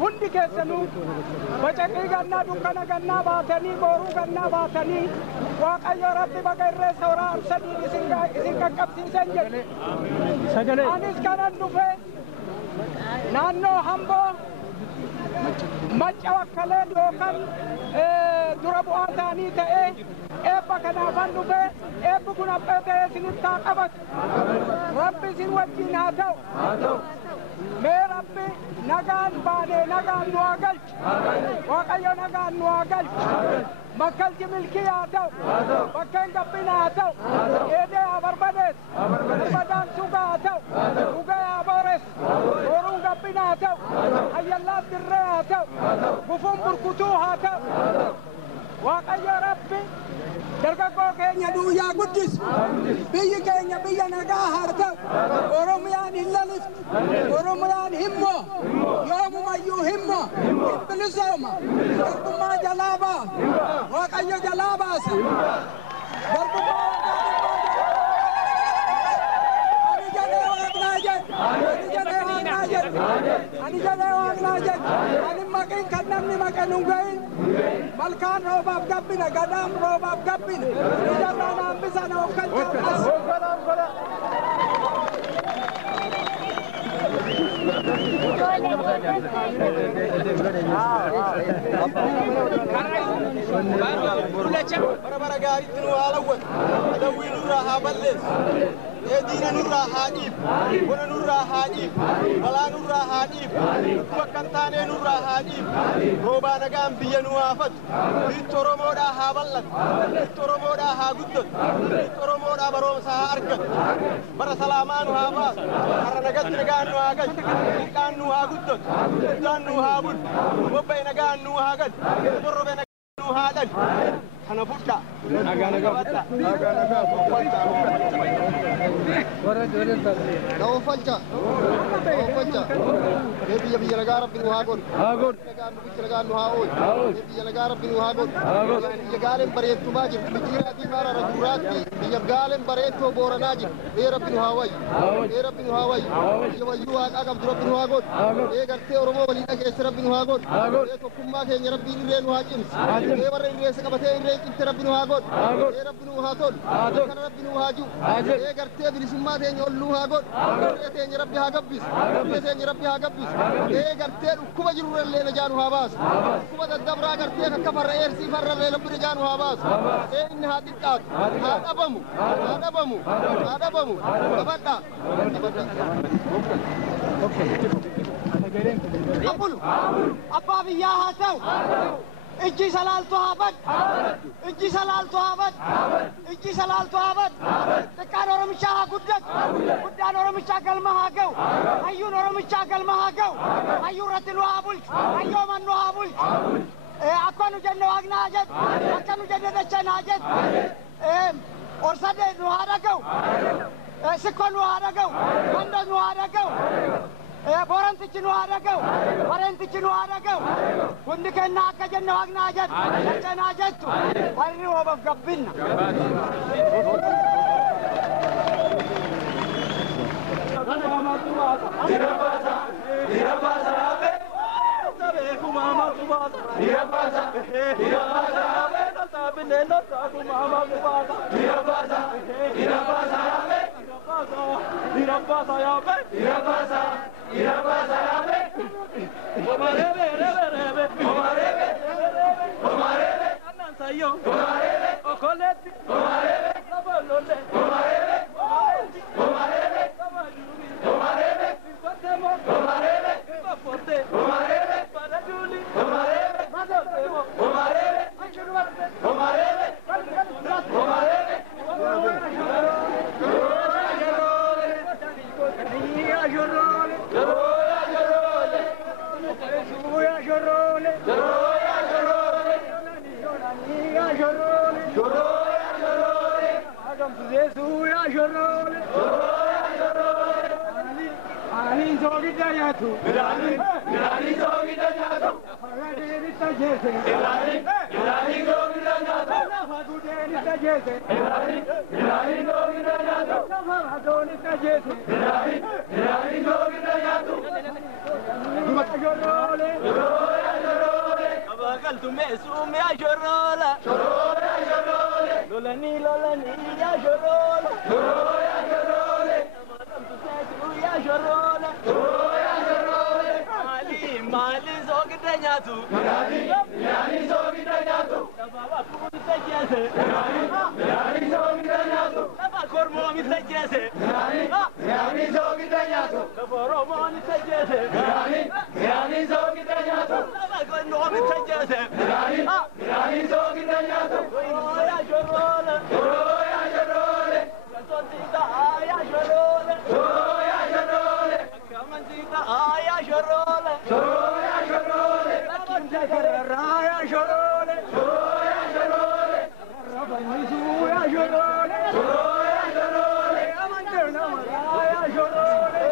hundi keessanuu bacaqii gannaa dukkana gannaa baatanii booruu gannaa baatanii Waaqayyo Rabbi baga irreessa horaa absadiin isin qaqqabsiisan jedhe. Anis kanan dhufe naannoo Hamboo macca wakkaleen yookaan dura bu'aa ta'anii ta'ee eebba kanaafan dhufe eebbi kun abbee ta'ee isinitti haa qabatu. Rabbi isin wajjin haa ta'u. Mee Rabbi nagaan baanee nagaan nu haa galchu. Waaqayyo nagaan nu haa galchu. Makkalchi milkii haa ta'u. Bakkeen gabbina haa ta'u. Eedee haa barbadeessu. Barbadaan sugaa haa ta'u. Dhugee haa booressu. Boruun gabbina haa ta'u. Ayyallaan dirree haa ta'u. Gufuun burkutuu haa ta'u. Waaqayyo Rabbi dargaggoo keenya duuyaa guddisu. Biyyi keenya biyya nagaa haa ta'u. Oromiyaan hin laliftu. Oromiyaan himmoo. Yoomumayyuu himmoo. Bilisooma. Garbummaa jalaa ba'a. Waaqayyo jalaa baasa. Garbummaa ani jedhee waaqnaa jedhu. Ani maqin kan namni maqan hin gahin. Malkaan roobaaf gabbina, gadaan roobaaf gabbina. Ijarraan hambisa na of galchaas. Bara gaariitti nu haa lawwatu. Adawwii nurraa haa balleessu. Diina nurraa haa dhiibu. Bona nurraa haa dhiibu. Balaa nurraa haa dhiibu. Dhukkuba kan taanee nurraa haa dhiibu. Roobaa nagaan biyya nu haa fatu. Biitti Oromoodhaa haa bal'atu. Biitti Oromoodhaa haa guddatu. Biitti Oromoodhaa baroomsa haa argatu. Bara salaamaa nu haa baasu. Har'a nagatti nagaan nu haa galchu. Xiqqaan nu haa guddatu. Guddaan nu haa bulu. Bobba'e nagaan nu haa galu. Borrobe nagaan nu haa dhalu. Kana fudhaa. Nagaa qabadhaa. Naofalcha. Biyya nagaa Rabbi nu haa godhu. Nagaan nu haa oolchu. Biyya nagaa Rabbi nu haa godhu. Biyya gaaleen bareeddumaa jirtu. Mijiiraatii maara rajuraatti. Biyya gaaleen bareeddoo booranaa jirtu. Rabbi nu haa wayyu. Rabbi nu haa wayyu. Biyya wayyuu waaqaa qabdu Rabbi nu haa godhu. Gartee Oromoo waliin dhageesse Rabbi nu haa godhu. Tokkummaa keenya Rabbiin irree nu haa cimsu. Warra irreessa qabatee irree cimte Rabbi nu haa godhu. Rabbi nu haa tolu. Kana Rabbi nu haa jiru. Gartee bilisummaa teenya ol nu haa godhu. Irree teenya Rabbi haa gabbisu. Irree teenya Rabbi haa gabbisu. Gartee dhukkuba jirurrallee najaa nu haa baasu. Dhukkuba daddabraa gartee akka farra eersii farrallee Rabbi najaa nu haa baasu. Inni haa xiqqaatu. Haa dhabamu. Haa dhabamu. Haa dhabamu. Qabadhaa. Abulu. Abbaa biyyaa haa ta'u. Ijji salaaltu haa badu. Ijji salaaltu haa badu. Ijji salaaltu haa badu. Xiqqaan Oromichaa haa guddatu. Guddaan Oromichaa galma haa ga'u. Hayyuun Oromichaa galma haa ga'u. Hayyuu irratti nu haa bulchu. Hayyooman nu haa bulchu. Akka nu jenne waaqni haa jedhu. Akka nu jenne dachaan haa jedhu. Orsadee nu haa dhaga'u. Sikkoo nu haa dhaga'u. Handa nu haa dhaga'u. Borantichi nu haa dhaga'u. Bareentichi nu haa dhaga'u. Hundi keenya akka jenne waaqni haa jedhu. Dachaan haa jettu. Warri roobaaf gabbinna. tajese Ibrahim dogida nyatu Safara doni tajese Ibrahim dogida nyatu Dumata jorole Abakal tume sume ya jorole Lolani ya jorole Amadam tusetu ya jorole Mali zogida nyatu Ibrahim zogida nyatu Baba kumu tajese Ibrahim zogida nyatu Baba kormo mi tajese Ibrahim zogida nyatu Baba romo mi tajese Ibrahim zogida nyatu Baba korno mi tajese Ibrahim zogida nyatu Ya jorole Santita ya jorole Kamanzita ya jorole Raya jorole Rabanisu ya jorole Amanterna ya jorole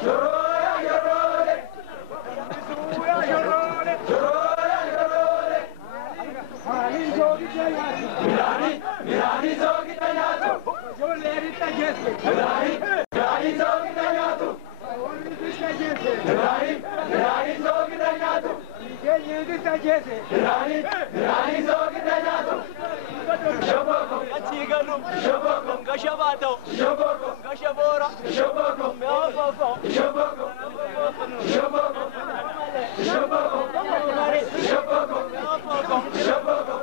ya jorole Ali zogida nyatu Mirani zogida nyatu Joleri tajese Ibrahim zogida nyatu Ibrahim zogida nyatu Yedi tajese Ibrahim zogida nyatu Shoboko Kachigalu Shoboko Gashabato Shoboko Gashabora Shoboko Meofofo Shoboko Shoboko Shoboko Shoboko Shoboko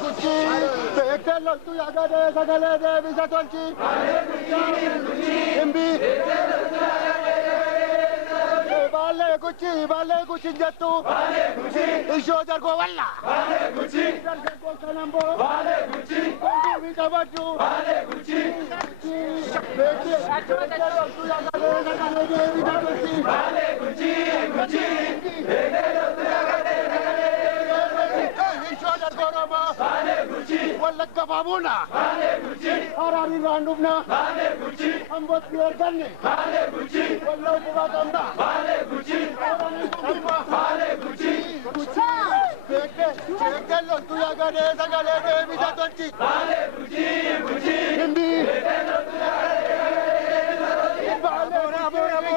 Gucci Bekello tu yagade sagale de bisatolchi Imbi Vale Gucci jattu Isho jargo walla Gucci jargo kanambo Gucci Kongi kabaju Gucci Bekello tu yagade sagale de bisatolchi Gucci Bekello tu yagade sagale de bisatolchi Isho jargo rama Gucci walla kababuna Gucci harari randubna Gucci ambot biar ganne Gucci walla ubagamda Gucci Gucci Bekello tu yagade sagale de bisatolchi Gucci Hindi Bekello tu yagade Bora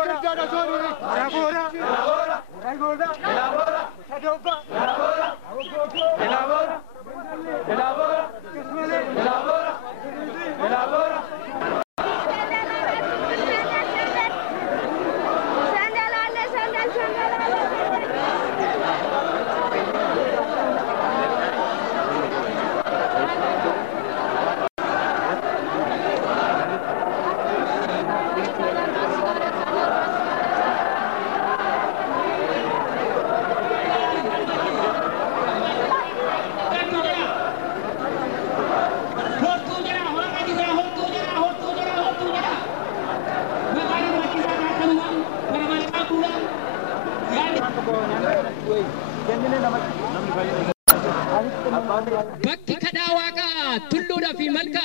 Bakki kadhaa waaqaa tulluudha fi malka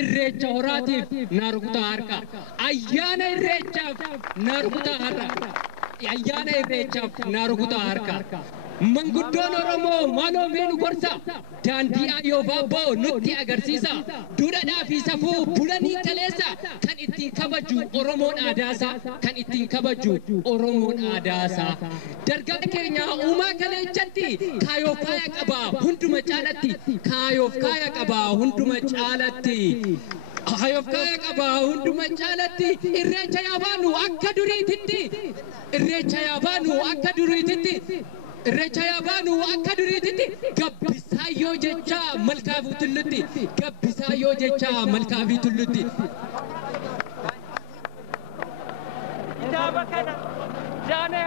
irreecha horaatiif na rukutaa harka. Ayyaana irreechaaf na rukutaa harka. Ayyaana irreechaaf na rukutaa harka. Manguddoon Oromoo maaloo meenu gorsa daandii ayoo baaboo nutti agarsiisa. Duudhaa fi safuu bulanii kaleessa kan ittiin kabaju Oromoon aadaasaa kan ittiin kabaju Oromoon aadaasaa. Dargaggeessa keenya uumaa kaleechatti kaayoof kaaya qabaa hunduma caalatti kaayoof kaaya qabaa hunduma caalatti. Kaayoof kaaya qabaa hunduma caalatti irreecha yaabaanu akka duriititti irreecha yaabaanu akka duriititti. Irreecha yaabaanu akka duriititti gabbisaayoo jecha malkaafuu tullutti gabbisaayoo jecha malkaafii tullutti. Kitaaba kana jaanee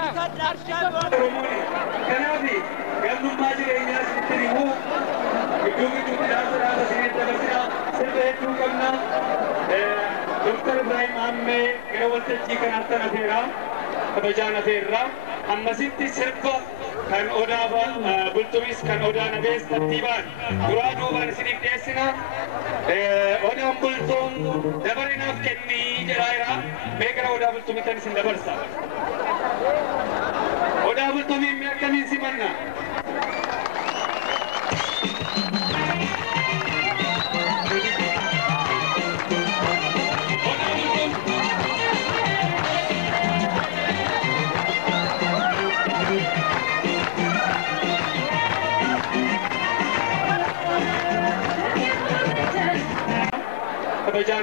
kanaafi gannummaa jireenyaa sitti himuu iddoo gidduudhaan sodaata sinitti dabarsina sirba hedduu qabna. Dr. Ibrahim Ammee gara waltajjii kanaatti tanafeera kabajaan hafeerra ammasitti sirba kan odaa bultumis kan odaa nabees tartiibaan duraa duubaan isiniif dhiyeessina. Odaan bultuun dabarinaaf kennii jedhaayira mee gara odaa bultumitan isin dabarsa. Odaa bultumiin mee akkamiin simanna?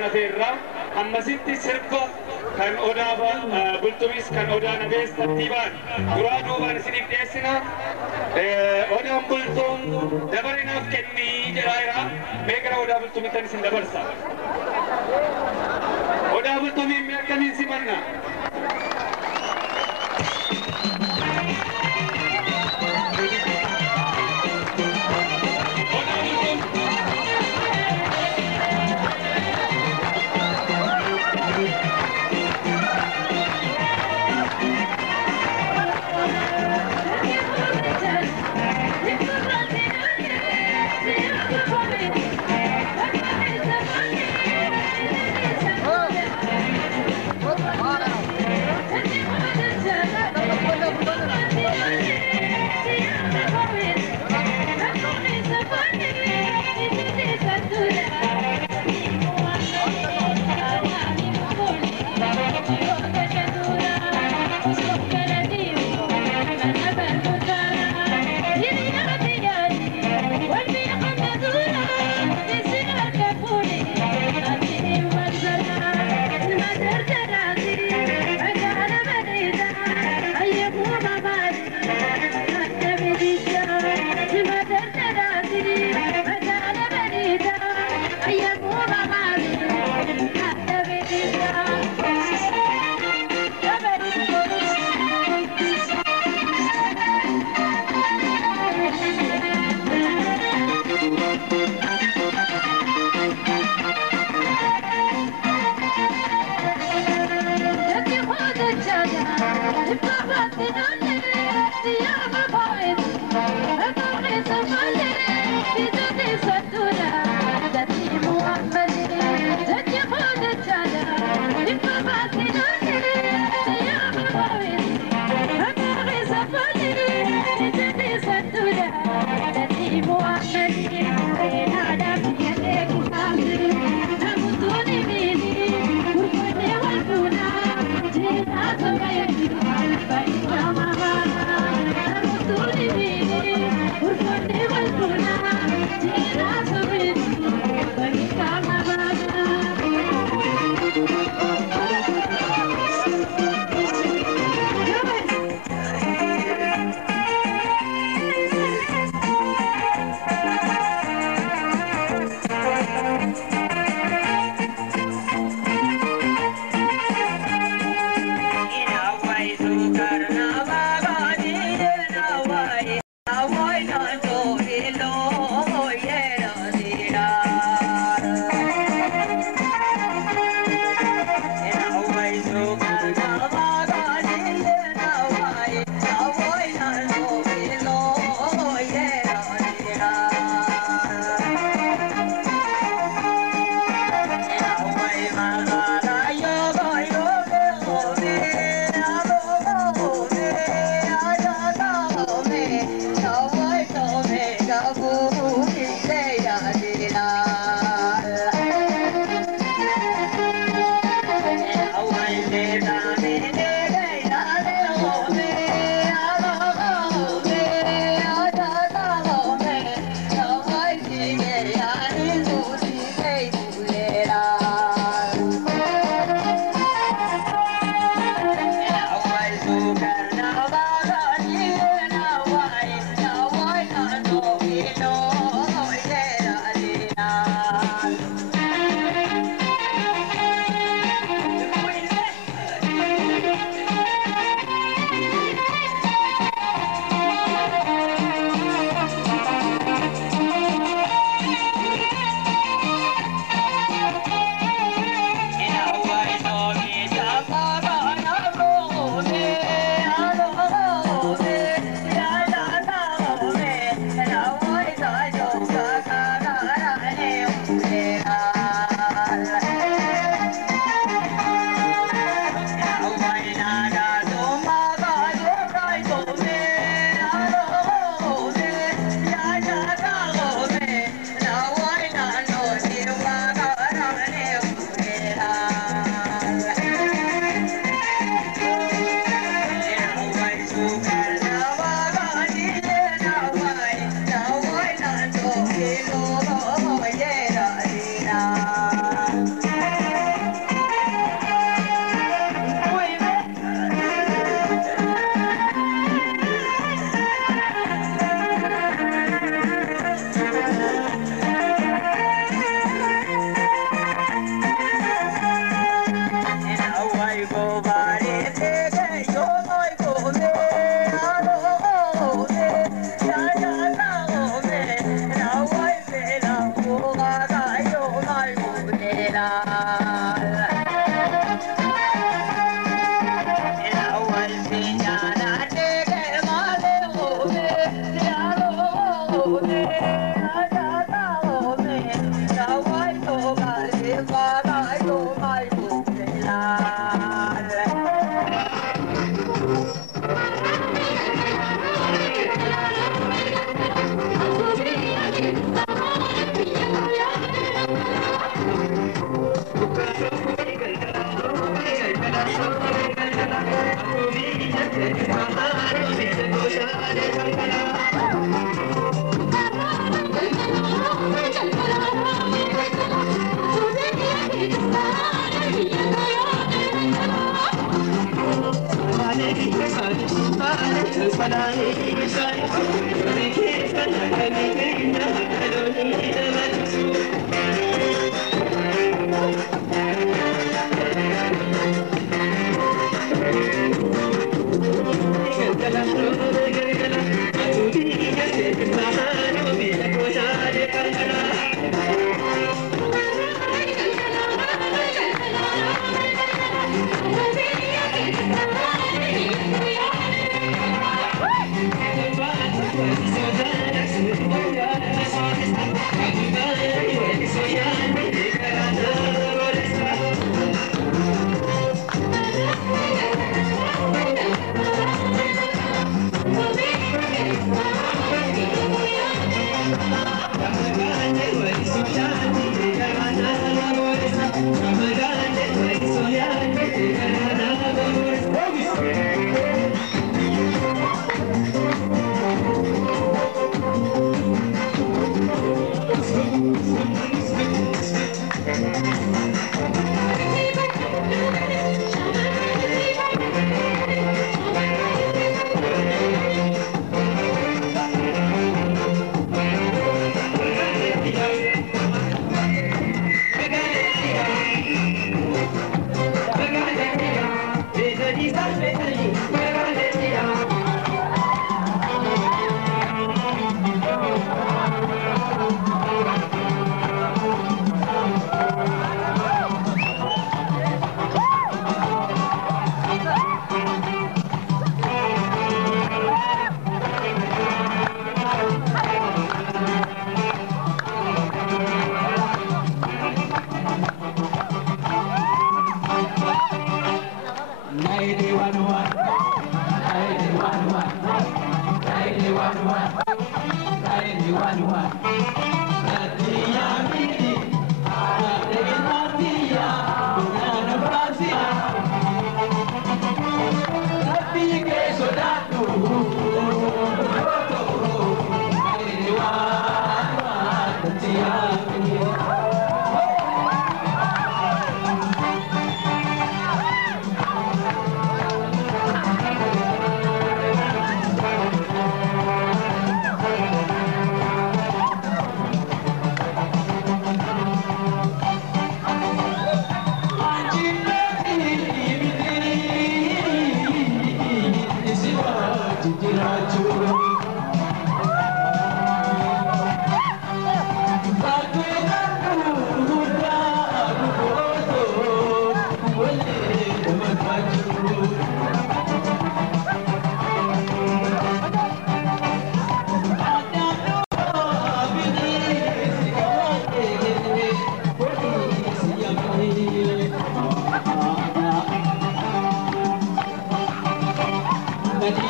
nafeerra amma sitti sirba kan odaa bultumis kan odaa nabees tartiibaan duraa duubaan isiniif dhiyeessina. Odaan bultuun dabarinaaf kennii jedhaayira beekara odaa bultumitan isin dabarsa. Odaa bultumii mi akkamiin simanna? Thank you.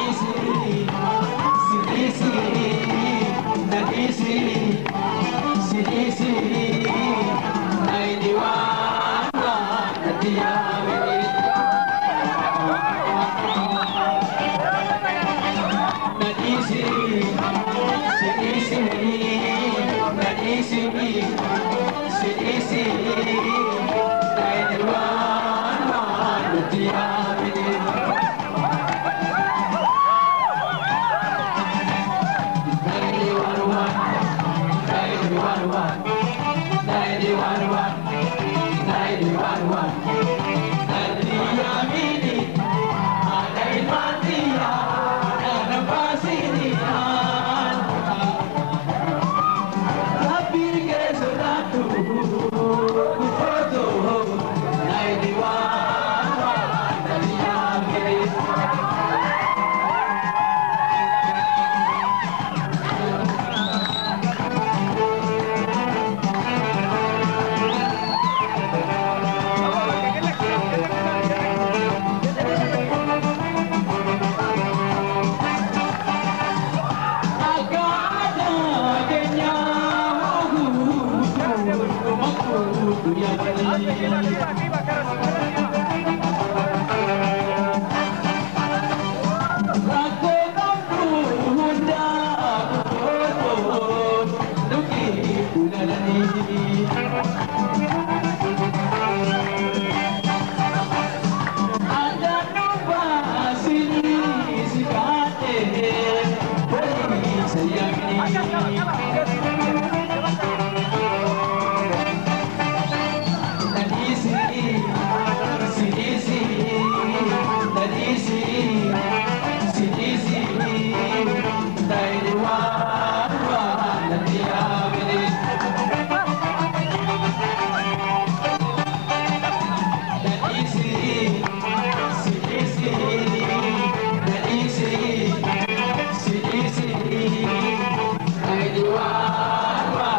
Easy.